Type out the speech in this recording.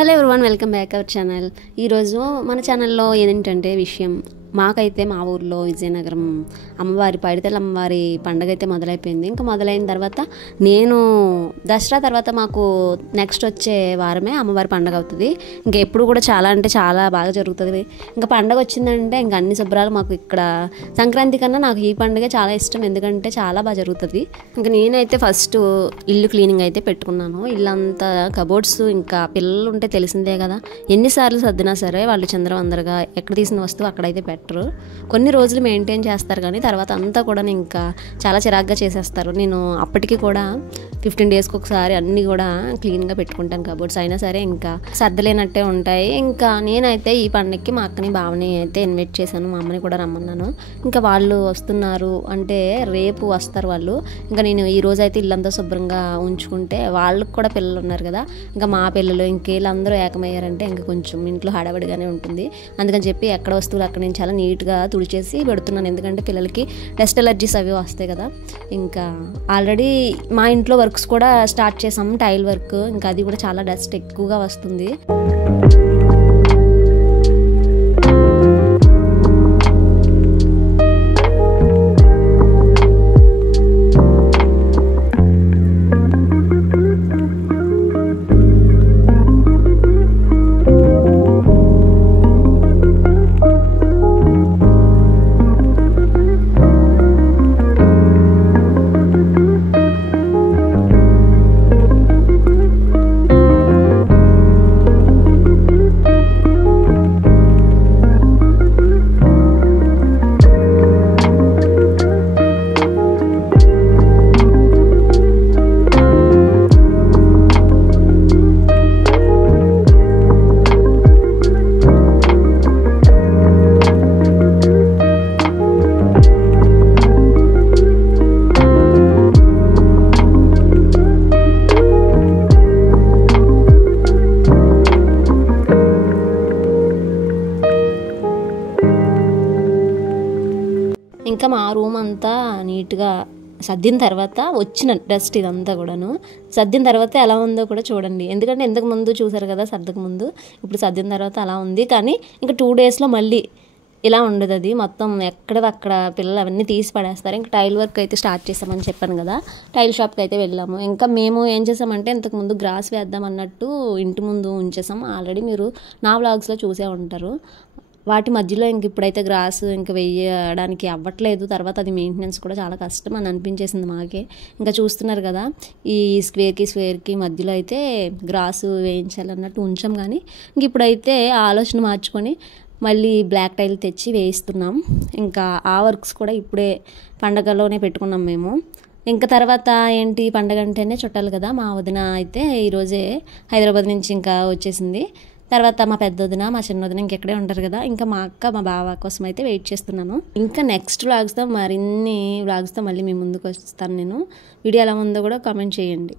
Hello everyone, welcome back our channel. ఈరోజు మన ఛానల్లో ఏంటంటే విషయం, మాకైతే మా ఊర్లో విజయనగరం అమ్మవారి పైడితల్లి అమ్మవారి పండుగ అయితే మొదలైపోయింది. ఇంకా మొదలైన తర్వాత నేను దసరా తర్వాత మాకు నెక్స్ట్ వచ్చే వారమే అమ్మవారి పండుగ అవుతుంది. ఇంకా ఎప్పుడు కూడా చాలా అంటే చాలా బాగా జరుగుతుంది. ఇంకా పండుగ వచ్చిందంటే ఇంకా అన్ని శుభ్రాలు మాకు ఇక్కడ. సంక్రాంతి కన్నా నాకు ఈ పండుగ చాలా ఇష్టం, ఎందుకంటే చాలా బాగా జరుగుతుంది. ఇంకా నేనైతే ఫస్ట్ ఇల్లు క్లీనింగ్ అయితే పెట్టుకున్నాను. ఇల్లంతా కబోర్డ్స్, ఇంకా పిల్లలు ఉంటే తెలిసిందే కదా, ఎన్నిసార్లు సర్దినా సరే వాళ్ళు చంద్రవందరగా ఎక్కడ తీసిన వస్తువు అక్కడైతే పెట్టరు. కొన్ని రోజులు మెయింటైన్ చేస్తారు, కానీ తర్వాత అంతా కూడా ఇంకా చాలా చిరాగ్గా చేసేస్తారు. నేను అప్పటికి కూడా 15 డేస్కి ఒకసారి అన్నీ కూడా క్లీన్గా పెట్టుకుంటాను కబోర్డ్స్. అయినా సరే ఇంకా సర్దలేనట్టే ఉంటాయి. ఇంకా నేనైతే ఈ పండుగకి మా అక్కని బావని అయితే ఇన్వైట్ చేశాను, మా అమ్మని కూడా రమ్మన్నాను. ఇంకా వాళ్ళు వస్తున్నారు అంటే రేపు వస్తారు వాళ్ళు. ఇంకా నేను ఈ రోజు అయితే ఇల్లంతా శుభ్రంగా ఉంచుకుంటే, వాళ్ళకి కూడా పిల్లలు ఉన్నారు కదా, ఇంకా మా పిల్లలు ఇంకేళ్ళందరూ ఏకమయ్యారంటే ఇంకా కొంచెం ఇంట్లో హడావిడిగానే ఉంటుంది. అందుకని చెప్పి ఎక్కడ వస్తువులు అక్కడ నేను చాలా నీట్గా తుడిచేసి పెడుతున్నాను, ఎందుకంటే పిల్లలకి డస్ట్ ఎలర్జీస్ అవి వస్తాయి కదా. ఇంకా ఆల్రెడీ మా ఇంట్లో వర్క్స్ కూడా స్టార్ట్ చేసాము, టైల్ వర్క్. ఇంకా అది కూడా చాలా డస్ట్ ఎక్కువగా వస్తుంది. ఇంకా మా రూమ్ అంతా నీట్గా సర్దిన తర్వాత వచ్చిన డస్ట్ ఇదంతా కూడాను సర్దిన తర్వాత ఎలా ఉందో కూడా చూడండి, ఎందుకంటే ఇంతకు ముందు చూసారు కదా సర్దకు ముందు, ఇప్పుడు సర్దిన తర్వాత అలా ఉంది. కానీ ఇంకా 2 డేస్లో మళ్ళీ ఇలా ఉండదు. అది మొత్తం ఎక్కడక్కడ పిల్లలు అవన్నీ తీసి పడేస్తారు. ఇంకా టైల్ వర్క్ అయితే స్టార్ట్ చేసామని చెప్పాను కదా, టైల్ షాప్కి అయితే వెళ్ళాము. ఇంకా మేము ఏం చేసామంటే ఇంతకుముందు గ్రాస్ వేద్దాం అన్నట్టు ఇంటి ముందు ఉంచేసాము. ఆల్రెడీ మీరు నా వ్లాగ్స్లో చూసే ఉంటారు. వాటి మధ్యలో ఇంక ఇప్పుడైతే గ్రాస్ ఇంకా వేయడానికి అవ్వట్లేదు. తర్వాత అది మెయింటెనెన్స్ కూడా చాలా కష్టం అని అనిపించేసింది మాకే. ఇంకా చూస్తున్నారు కదా, ఈ స్క్వేర్కి మధ్యలో అయితే గ్రాస్ వేయించాలన్నట్టు ఉంచాం. కానీ ఇంక ఇప్పుడైతే ఆలోచన మార్చుకొని మళ్ళీ బ్లాక్ టైల్ తెచ్చి వేయిస్తున్నాం. ఇంకా ఆ వర్క్స్ కూడా ఇప్పుడే పండగలోనే పెట్టుకున్నాం మేము. ఇంకా తర్వాత ఏంటి, పండగ అంటేనే చుట్టాలు కదా. మా వదిన అయితే ఈరోజే హైదరాబాద్ నుంచి ఇంకా వచ్చేసింది. తర్వాత మా పెద్ద వదిన, మా చిన్న వదిన ఇంకెక్కడే ఉంటారు కదా. ఇంకా మా అక్క, మా బావ కోసం అయితే వెయిట్ చేస్తున్నాను. ఇంకా నెక్స్ట్ వ్లాగ్స్తో మరిన్ని వ్లాగ్స్తో మళ్ళీ మీ ముందుకు వస్తాను నేను. వీడియో ఎలా ఉందో కూడా కామెంట్ చేయండి.